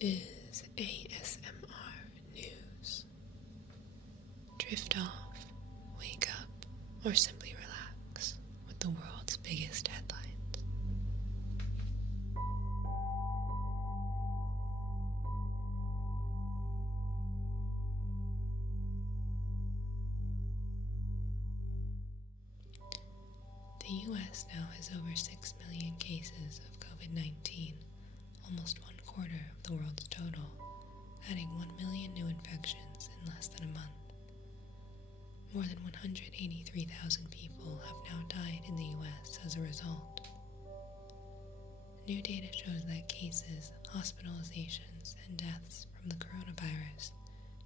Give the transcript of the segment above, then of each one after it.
This is ASMR News. Drift off, wake up, or simply relax with the world's biggest headlines. The US now has over 6 million cases of COVID-19, almost 1/4 of the world's total, adding 1 million new infections in less than a month. More than 183,000 people have now died in the US as a result. New data shows that cases, hospitalizations, and deaths from the coronavirus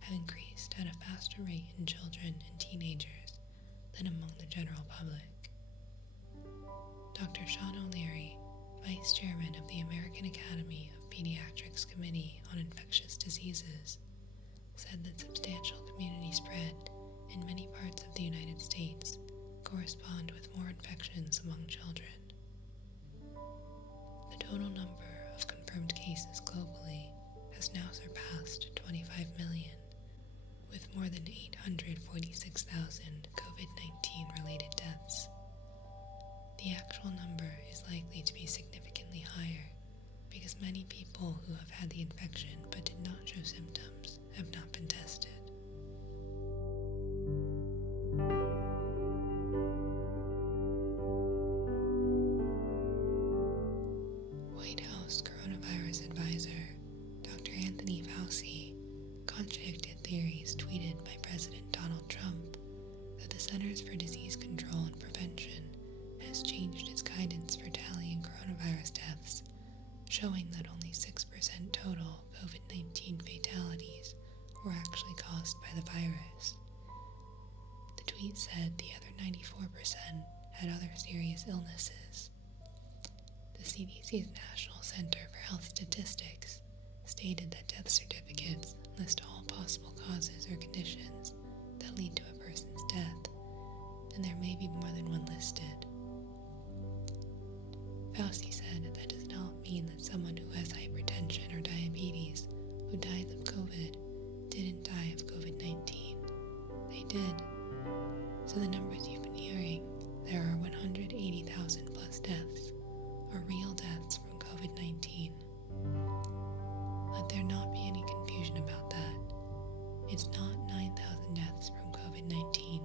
have increased at a faster rate in children and teenagers than among the general public. Dr. Sean O'Leary, Vice Chairman of the American Academy of Pediatrics Committee on Infectious Diseases, said that substantial community spread in many parts of the United States correspond with more infections among children. The total number of confirmed cases globally has now surpassed 25 million, with more than 846,000 COVID-19 related deaths. The actual number is likely to be significantly higher because many people who have had the infection but did not show symptoms have not been tested. White House coronavirus advisor Dr. Anthony Fauci contradicted theories tweeted by President Donald Trump that the Centers for Disease Control and Prevention has changed its guidance for tallying coronavirus deaths, showing that only 6% total COVID-19 fatalities were actually caused by the virus. The tweet said the other 94% had other serious illnesses. The CDC's National Center for Health Statistics stated that death certificates list all possible causes or conditions that lead to a person's death, and there may be more than one listed. Fauci said that does not mean that someone who has hypertension or diabetes who dies of COVID didn't die of COVID-19. They did. So the numbers you've been hearing, there are 180,000 plus deaths, are real deaths from COVID-19. Let there not be any confusion about that. It's not 9,000 deaths from COVID-19.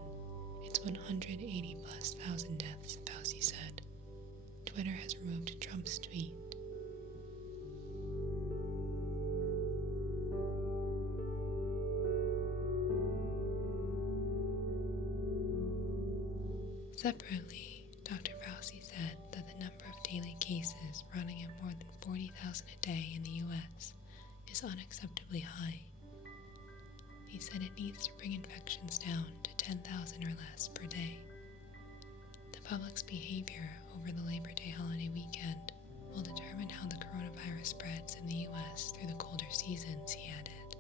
It's 180 plus thousand deaths, Fauci said. Twitter has removed Trump's tweet. Separately, Dr. Fauci said that the number of daily cases running at more than 40,000 a day in the US is unacceptably high. He said it needs to bring infections down to 10,000 or less per day. The public's behavior over the Labor Day holiday weekend will determine how the coronavirus spreads in the US through the colder seasons, he added.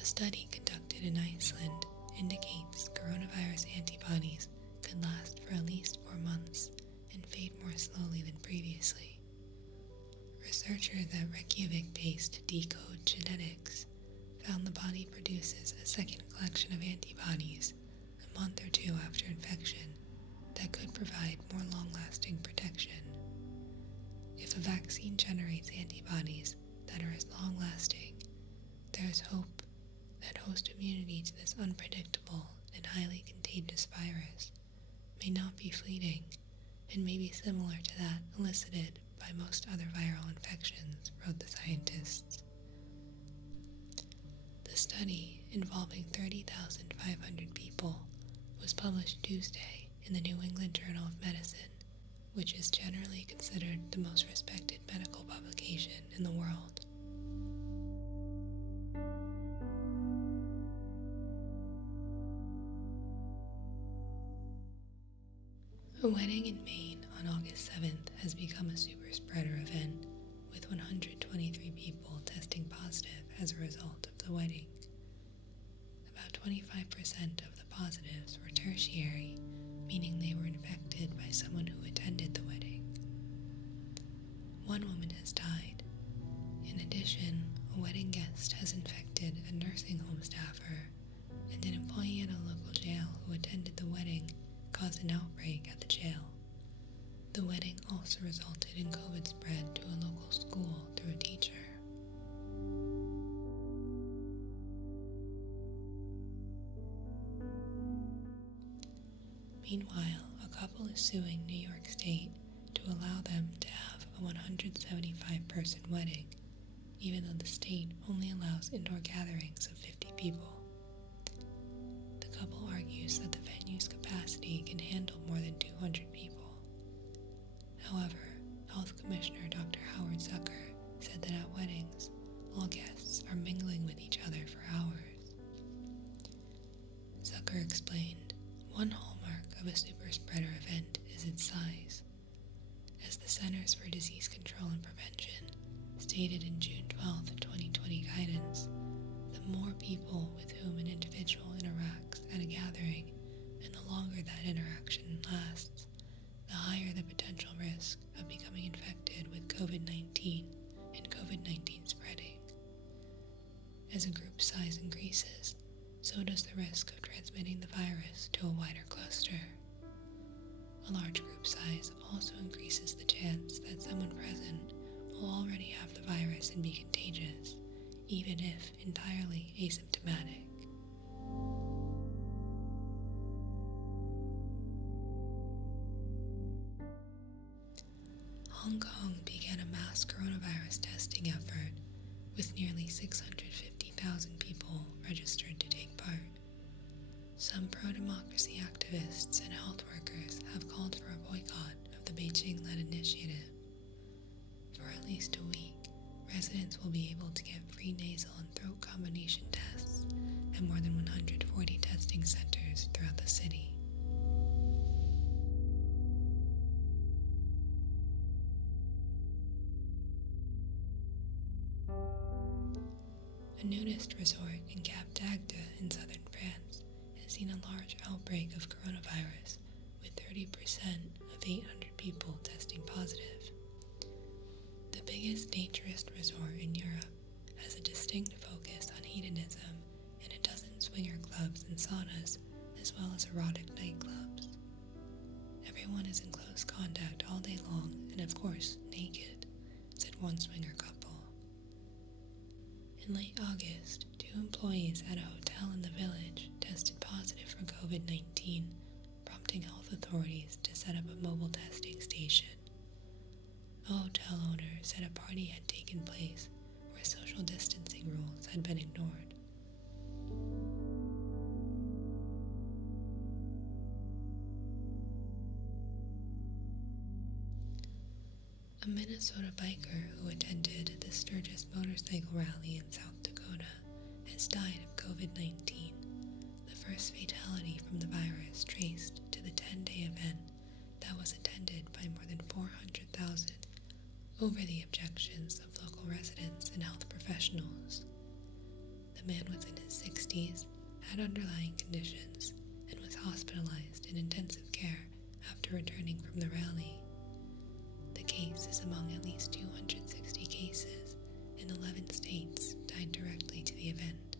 A study conducted in Iceland indicates coronavirus antibodies could last for at least 4 months and fade more slowly than previously. Researchers at Reykjavik-based Decode Genetics found the body produces a second collection of antibodies a month or 2 after infection that could provide more long-lasting protection. If a vaccine generates antibodies that are as long-lasting, there is hope that host immunity to this unpredictable and highly contagious virus may not be fleeting and may be similar to that elicited by most other viral infections, wrote the scientists. The study, involving 30,500 people, was published Tuesday in the New England Journal of Medicine, which is generally considered the most respected medical publication in the world. A wedding in Maine on August 7th has become a super spreader event, with 123 people testing positive as a result of the wedding. About 25% of the positives were tertiary, meaning they were infected by someone who attended the wedding. One woman has died. In addition, a wedding guest has infected a nursing home staffer, and an employee at a local jail who attended the wedding caused an outbreak at the jail. The wedding also resulted in COVID spread to a local school through a teacher. Meanwhile, a couple is suing New York State to allow them to have a 175-person wedding, even though the state only allows indoor gatherings of 50 people. The couple argues that the venue's capacity can handle more than 200 people. However, Health Commissioner Dr. Howard Zucker said that at weddings, all guests are mingling with each other for hours. Zucker explained, one hallmark of a super spreader event is its size. As the Centers for Disease Control and Prevention stated in June 12, 2020 guidance, the more people with whom an individual interacts at a gathering and the longer that interaction lasts, the higher the potential risk of becoming infected with COVID-19 and COVID-19 spreading. As a group size increases, so does the risk of transmitting the virus to a wider cluster. A large group size also increases the chance that someone present will already have the virus and be contagious, even if entirely asymptomatic. Hong Kong began a mass coronavirus testing effort with nearly 650,000 people registered to take part. Some pro-democracy activists and health workers have called for a boycott of the Beijing-led initiative. For at least a week, residents will be able to get free nasal and throat combination tests at more than 140 testing centers throughout the city. A nudist resort in Cap d'Agde in southern France has seen a large outbreak of coronavirus, with 30% of 800 people testing positive. The biggest naturist resort in Europe has a distinct focus on hedonism and a dozen swinger clubs and saunas, as well as erotic nightclubs. Everyone is in close contact all day long and, of course, naked, said one swinger couple. In late August, 2 employees at a hotel in the village tested positive for COVID-19, prompting health authorities to set up a mobile testing station. A hotel owner said a party had taken place where social distancing rules had been ignored. A Minnesota biker who attended the Sturgis motorcycle rally in South Dakota has died of COVID-19, the first fatality from the virus traced to the 10-day event that was attended by more than 400,000 over the objections of local residents and health professionals. The man was in his 60s, had underlying conditions, and was hospitalized in intensive care after returning from the rally. The case is among at least 260 cases in 11 states tied directly to the event.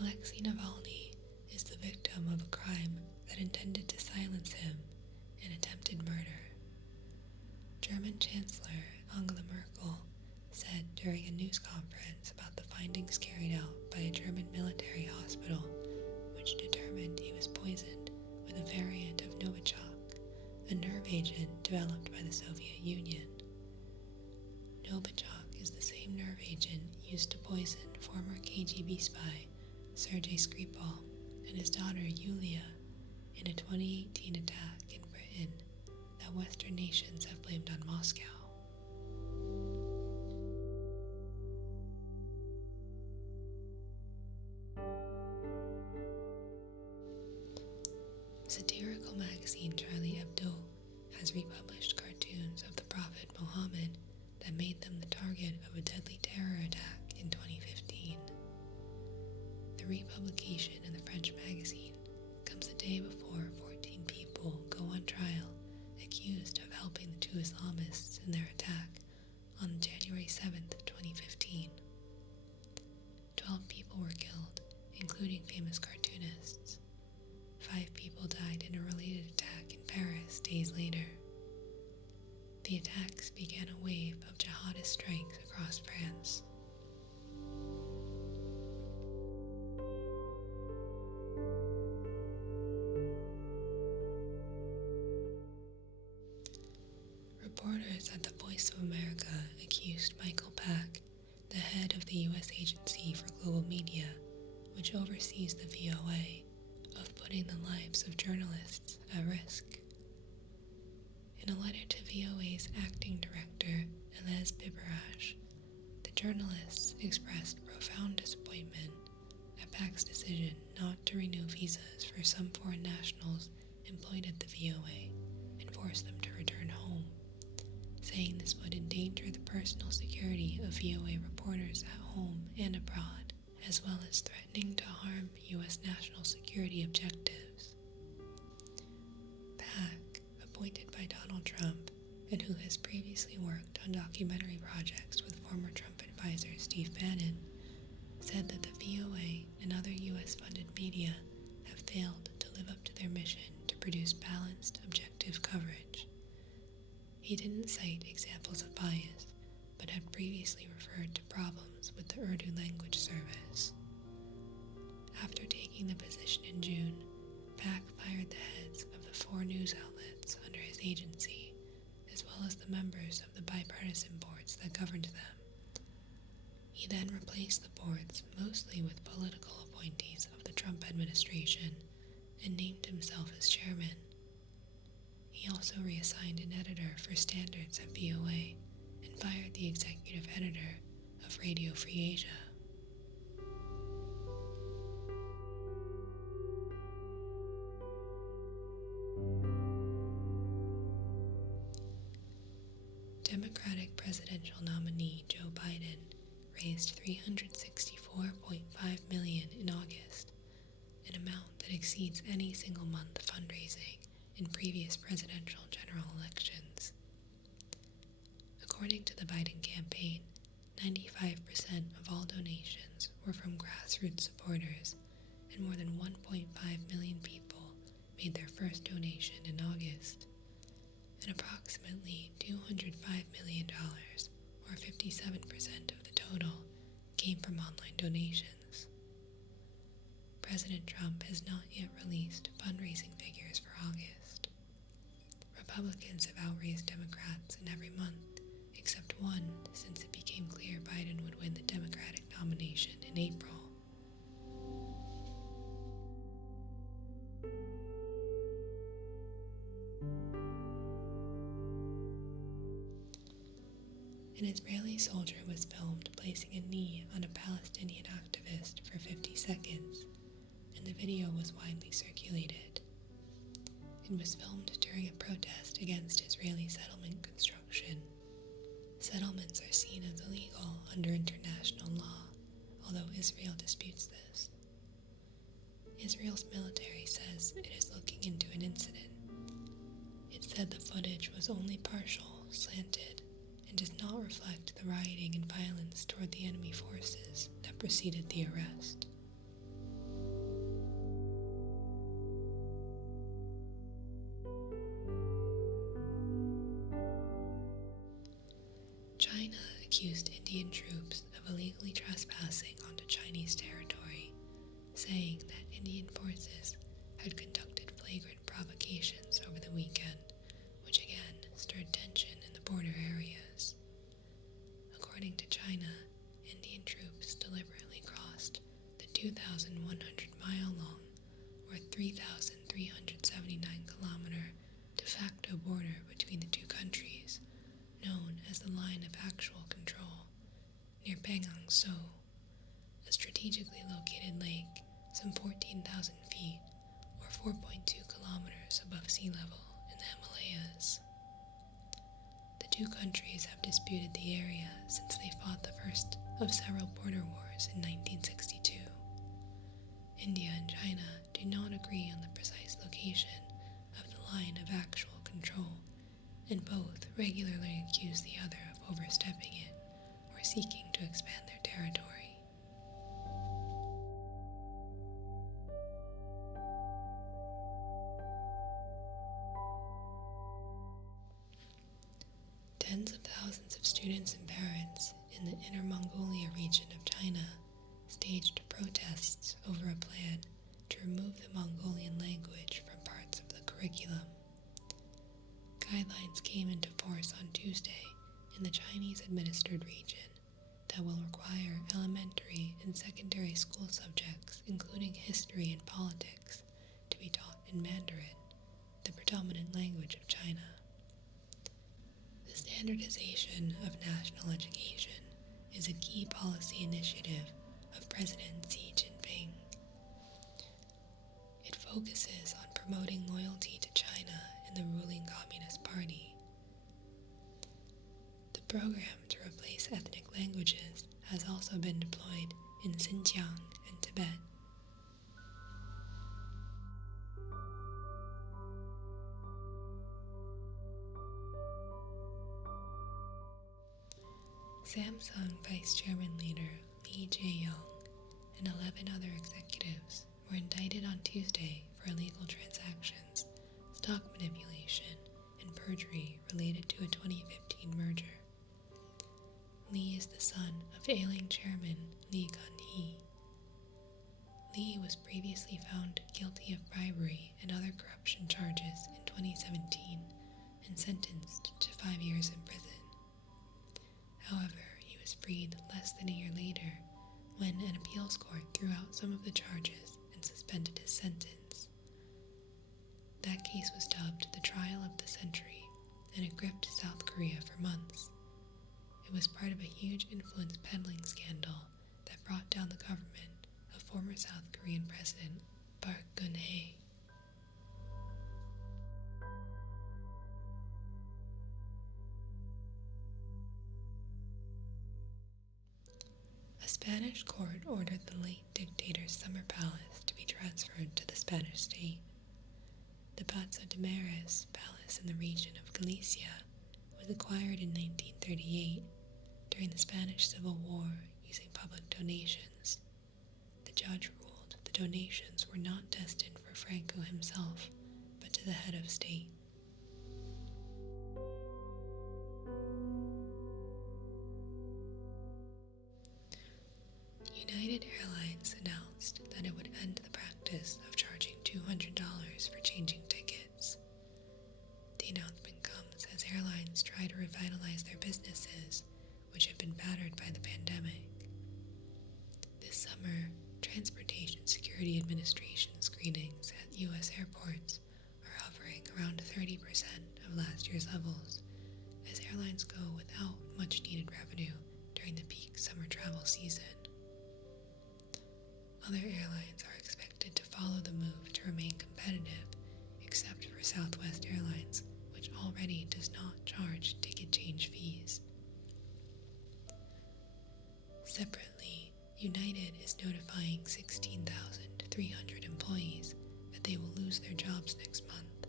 Alexei Navalny is the victim of a crime that intended to silence him, an attempted murder. German Chancellor Angela Merkel said during a news conference about the findings carried out by a German military hospital, which determined he was poisoned with a variant of Novichok, a nerve agent developed by the Soviet Union. Novichok is the same nerve agent used to poison former KGB spy Sergei Skripal and his daughter Yulia in a 2018 attack in Britain that Western nations have blamed on Moscow. Satirical magazine Charlie Hebdo has republished cartoons of the Prophet Muhammad that made them the target of a deadly terror attack in 2015. The republication in the French magazine comes a day before 14 people go on trial accused of helping the two Islamists in their attack on January 7th, 2015. 12 people were killed, including famous cartoonists. 5 people died in a related attack in Paris days later. The attacks began a wave of jihadist strikes across France. Reporters at the Voice of America accused Michael Pack, the head of the U.S. Agency for Global Media, which oversees the VOA, of putting the lives of journalists at risk. In a letter to VOA's acting director, Elez Bibarash, the journalists expressed profound disappointment at Pack's decision not to renew visas for some foreign nationals employed at the VOA and force them to return home, saying this would endanger the personal security of VOA reporters at home and abroad, as well as threatening to harm U.S. national security objectives. Pack, appointed by Donald Trump, and who has previously worked on documentary projects with former Trump advisor Steve Bannon, said that the VOA and other U.S.-funded media have failed to live up to their mission to produce balanced, objective coverage. He didn't cite examples of bias, but had previously referred to problems with the Urdu language service. After taking the position in June, Pack fired the heads of the 4 news outlets under his agency, as well as the members of the bipartisan boards that governed them. He then replaced the boards mostly with political appointees of the Trump administration and named himself as chairman. He also reassigned an editor for standards at VOA and fired the executive editor of Radio Free Asia. Democratic presidential nominee Joe Biden raised $364.5 million in August, an amount that exceeds any single month fundraising in previous presidential general elections. According to the Biden campaign, 95% of all donations were from grassroots supporters, and more than 1.5 million people made their first donation in August. And approximately $205 million, or 57% of the total, came from online donations. President Trump has not yet released fundraising figures for August. Republicans have outraised Democrats in every month, except one since it became clear Biden would win the Democratic nomination in April. An Israeli soldier was filmed placing a knee on a Palestinian activist for 50 seconds, and the video was widely circulated. It was filmed during a protest against Israeli settlement construction. Settlements are seen as illegal under international law, although Israel disputes this. Israel's military says it is looking into an incident. It said the footage was only partial, slanted, and does not reflect the rioting and violence toward the enemy forces that preceded the arrest. China accused Indian troops of illegally trespassing onto Chinese territory, saying that Indian forces had conducted flagrant provocations over the weekend, which again stirred tension in the border areas. According to China, Indian troops deliberately crossed the 2,100-mile-long, or 3,379-kilometer de facto border between the two countries, known as the Line of Actual Control, near Pangang So, a strategically located lake some 14,000 feet, or 4.2 kilometers above sea level in the Himalayas. two countries have disputed the area since they fought the first of several border wars in 1962. India and China do not agree on the precise location of the line of actual control, and both regularly accuse the other of overstepping it or seeking to expand their territory. Tens of thousands of students and parents in the Inner Mongolia region of China staged protests over a plan to remove the Mongolian language from parts of the curriculum. Guidelines came into force on Tuesday in the Chinese-administered region that will require elementary and secondary school subjects, including history and politics, to be taught in Mandarin, the predominant language of China. The standardization of national education is a key policy initiative of President Xi Jinping. It focuses on promoting loyalty to China and the ruling Communist Party. The program to replace ethnic languages has also been deployed in Xinjiang and Tibet. Samsung Vice Chairman leader Lee Jae-yong and 11 other executives were indicted on Tuesday for illegal transactions, stock manipulation, and perjury related to a 2015 merger. Lee is the son of ailing chairman Lee Kun-hee. Lee was previously found guilty of bribery and other corruption charges in 2017 and sentenced to 5 years in prison. However, he was freed less than a year later when an appeals court threw out some of the charges and suspended his sentence. That case was dubbed the trial of the century, and it gripped South Korea for months. It was part of a huge influence peddling scandal that brought down the government of former South Korean President Park Geun-hye. A Spanish court ordered the late dictator's summer palace to be transferred to the Spanish state. The Pazo de Meirás palace in the region of Galicia was acquired in 1938 during the Spanish Civil War using public donations. The judge ruled the donations were not destined for Franco himself, but to the head of state. United Airlines announced that it would end the practice of charging $200 for changing tickets. The announcement comes as airlines try to revitalize their businesses, which have been battered by the pandemic. This summer, Transportation Security Administration screenings at U.S. airports are hovering around 30% of last year's levels, as airlines go without much needed revenue during the peak summer travel season. Other airlines are expected to follow the move to remain competitive, except for Southwest Airlines, which already does not charge ticket change fees. Separately, United is notifying 16,300 employees that they will lose their jobs next month.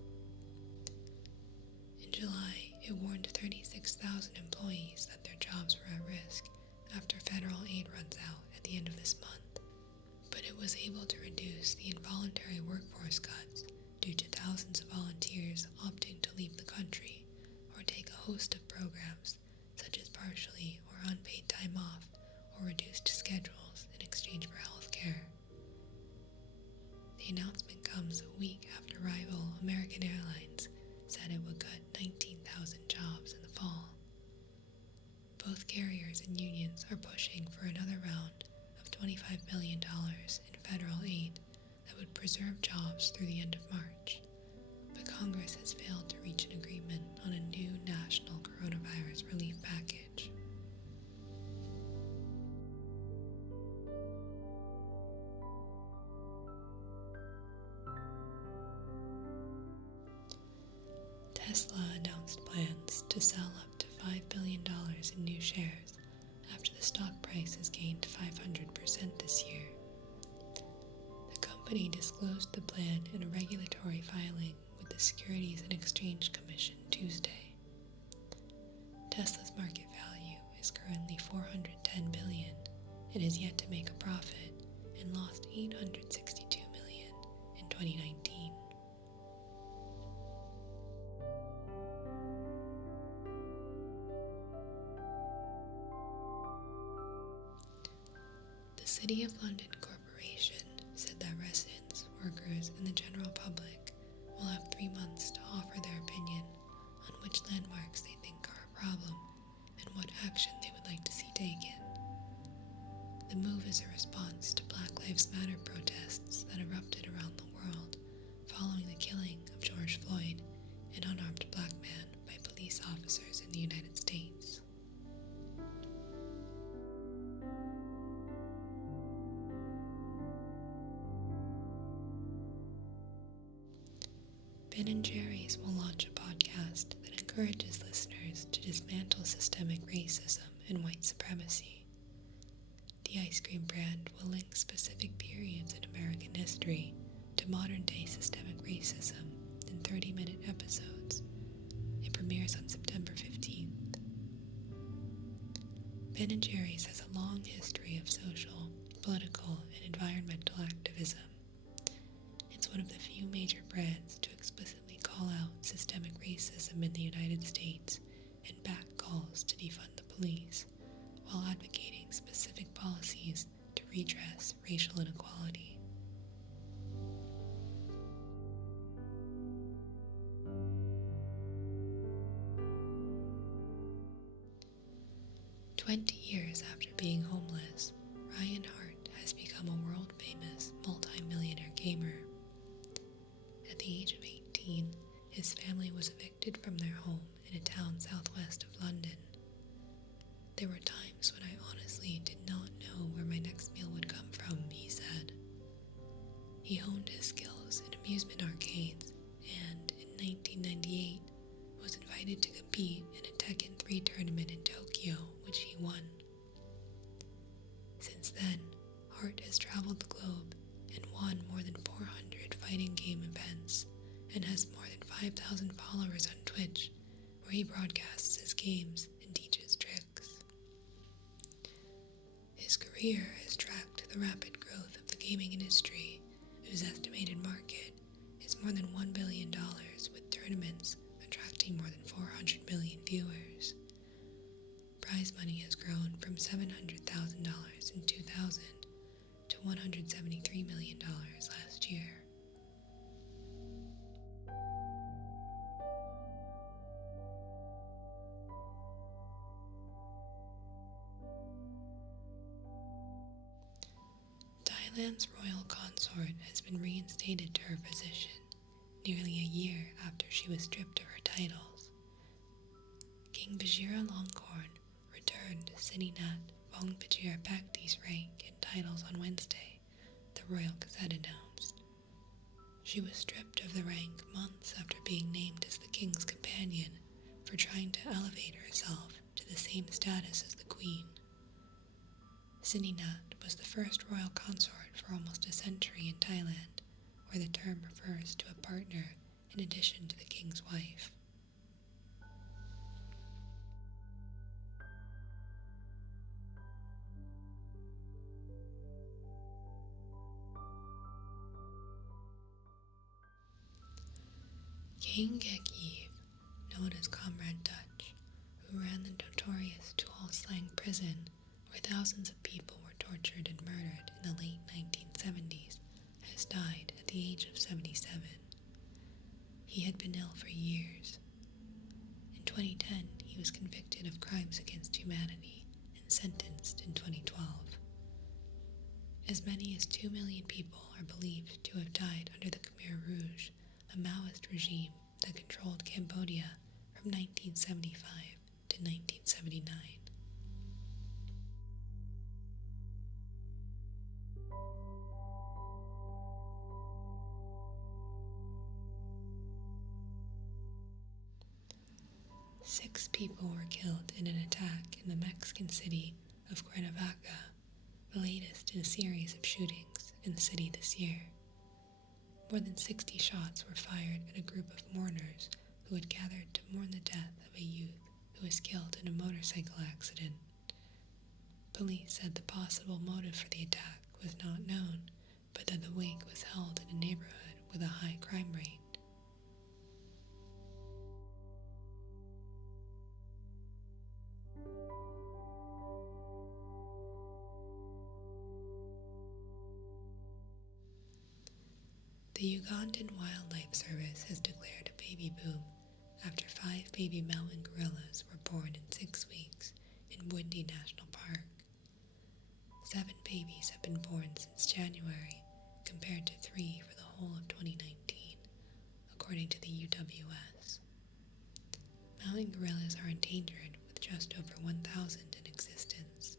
In July, it warned 36,000 employees that their jobs were at risk after federal aid runs out at the end of this month. But it was able to reduce the involuntary workforce cuts due to thousands of volunteers opting to leave the country or take a host of programs such as partially or unpaid time off or reduced schedules in exchange for health care. The announcement comes a week after rival American Airlines said it would cut 19,000 jobs in the fall. Both carriers and unions are pushing for another round of $25 million in federal aid that would preserve jobs through the end of March, but Congress has failed to reach an agreement on a new national coronavirus relief package. Tesla announced plans to sell up to $5 billion in new shares after the stock price has gained 500% this year. The company disclosed the plan in a regulatory filing with the Securities and Exchange Commission Tuesday. Tesla's market value is currently $410 billion. It is yet to make a profit and lost $862 million in 2019. The City of London Corporation said that residents, workers, and the general public will have 3 months to offer their opinion on which landmarks they think are a problem and what action they would like to see taken. The move is a response to Black Lives Matter protests that erupted around the world following the killing of George Floyd, an unarmed black man, by police officers in the United States. Ben & Jerry's will launch a podcast that encourages listeners to dismantle systemic racism and white supremacy. The ice cream brand will link specific periods in American history to modern-day systemic racism in 30-minute episodes. It premieres on September 15th. Ben & Jerry's has a long history of social, political, and environmental activism. It's one of the few major brands to explicitly call out systemic racism in the United States and back calls to defund the police, while advocating specific policies to redress racial inequality. "20 years after being homeless, Ryan Hart has become a world-famous multi-millionaire gamer. At the age of 18, his family was evicted from their home in a town southwest of London. There were times when I honestly did not know where my next meal would come from," he said. He honed his skills in amusement arcades and, in 1998, was invited to compete in a Tekken 3 tournament in Tokyo, which he won. Since then, Hart has traveled the globe and won more than 400 fighting game events and has more than 5,000 followers on Twitch, where he broadcasts his games and teaches tricks. His career has tracked the rapid growth of the gaming industry, whose estimated market is more than $1 billion, with tournaments attracting more than 400 million viewers. Prize money has grown from $700,000 in 2000 to $173 million last year. Thailand's royal consort has been reinstated to her position nearly a year after she was stripped of her titles. King Bajira Longkorn returned Sininat Vongpajira Pakti's rank and titles on Wednesday, the Royal Gazette announced. She was stripped of the rank months after being named as the king's companion for trying to elevate herself to the same status as the queen. Sininat was the first royal consort for almost a century in Thailand, where the term refers to a partner in addition to the king's wife. King Gekiyev, known as Comrade Dutch, who ran the notorious Tuol Sleng prison where thousands of people were tortured and murdered in the late 1970s, has died at the age of 77. He had been ill for years. In 2010, he was convicted of crimes against humanity and sentenced in 2012. As many as 2 million people are believed to have died under the Khmer Rouge, a Maoist regime that controlled Cambodia from 1975 to 1979. 6 people were killed in an attack in the Mexican city of Cuernavaca, the latest in a series of shootings in the city this year. More than 60 shots were fired at a group of mourners who had gathered to mourn the death of a youth who was killed in a motorcycle accident. Police said the possible motive for the attack was not known, but that the wake was held in a neighborhood with a high crime rate. The Ugandan Wildlife Service has declared a baby boom after 5 baby mountain gorillas were born in 6 weeks in Windy National Park. 7 babies have been born since January, compared to 3 for the whole of 2019, according to the UWS. Mountain gorillas are endangered, with just over 1,000 in existence.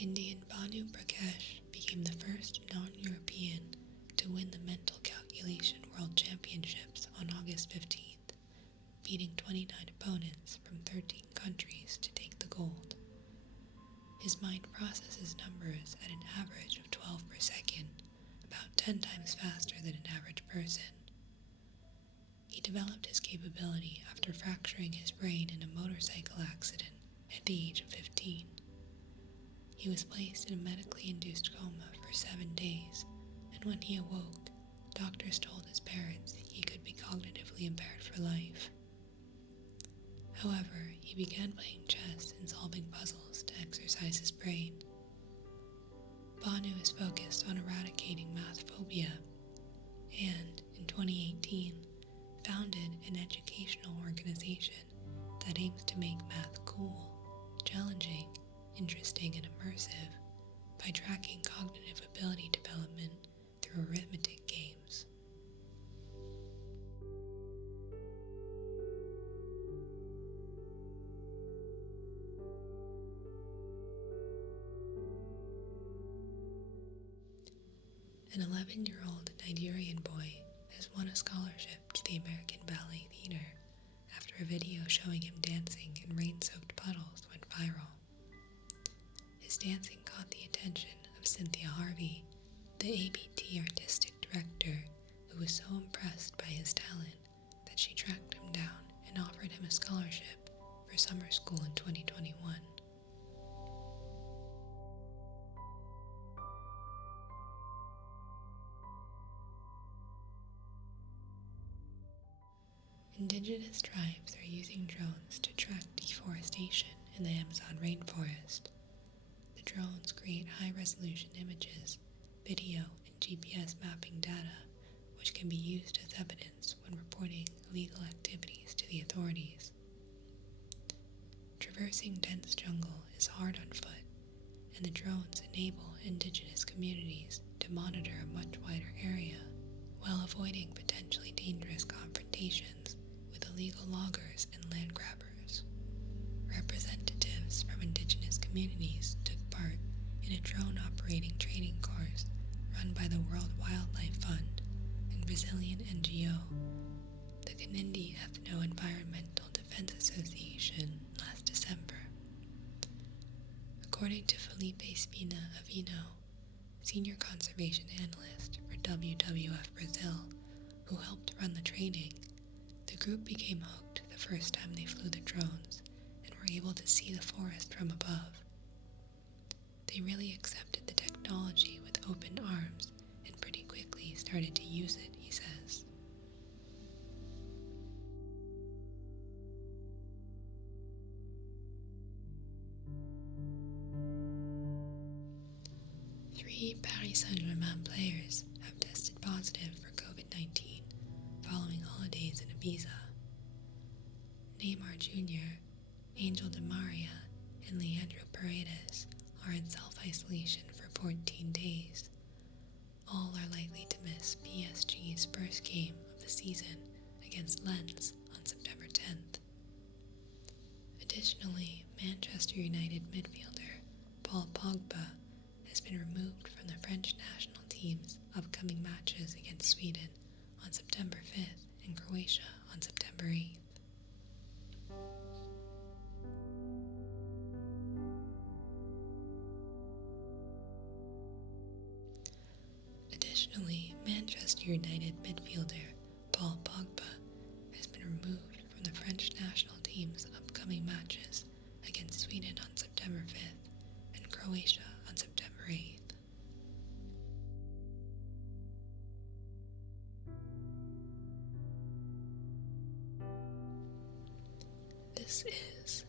Indian Banu Prakash became the first non-European to win the mental calculation World Championships on August 15th, beating 29 opponents from 13 countries to take the gold. His mind processes numbers at an average of 12 per second, about 10 times faster than an average person. He developed his capability after fracturing his brain in a motorcycle accident at the age of 15. He was placed in a medically induced coma for 7 days, and when he awoke, doctors told his parents he could be cognitively impaired for life. However, he began playing chess and solving puzzles to exercise his brain. Banu is focused on eradicating math phobia, and in 2018, founded an educational organization that aims to make math cool, challenging, interesting, and immersive by tracking cognitive ability development through arithmetic games. An 11-year-old Nigerian boy has won a scholarship to the American Ballet Theater after a video showing him dancing in rain-soaked puddles went viral. His dancing caught the attention of Cynthia Harvey, the ABT artistic director, who was so impressed by his talent that she tracked him down and offered him a scholarship for summer school in 2021. Indigenous tribes are using drones to track deforestation in the Amazon rainforest. The drones create high-resolution images, video, and GPS mapping data, which can be used as evidence when reporting illegal activities to the authorities. Traversing dense jungle is hard on foot, and the drones enable indigenous communities to monitor a much wider area while avoiding potentially dangerous confrontations with illegal loggers and land grabbers. Representatives from indigenous communities took part in a drone operating training course run by the World Wildlife Fund and Brazilian NGO, the Canindi Ethno-Environmental Defense Association, last December. According to Felipe Espina Avino, senior conservation analyst for WWF Brazil, who helped run the training, the group became hooked the first time they flew the drones and were able to see the forest from above. They really accepted the technology with open arms and pretty quickly started to use it, he says. Three Paris Saint-Germain players have tested positive for COVID-19 following holidays in Ibiza. Neymar Jr., Angel Di Maria, and Leandro Paredes are in self-isolation for 14 days. All are likely to miss PSG's first game of the season against Lens on September 10th. Additionally, Manchester United midfielder Paul Pogba has been removed from the French national team's upcoming matches against Sweden on September 5th and Croatia on September 8th. Additionally, Manchester United midfielder Paul Pogba has been removed from the French national team's upcoming matches against Sweden on September 5th and Croatia on September 8th. This is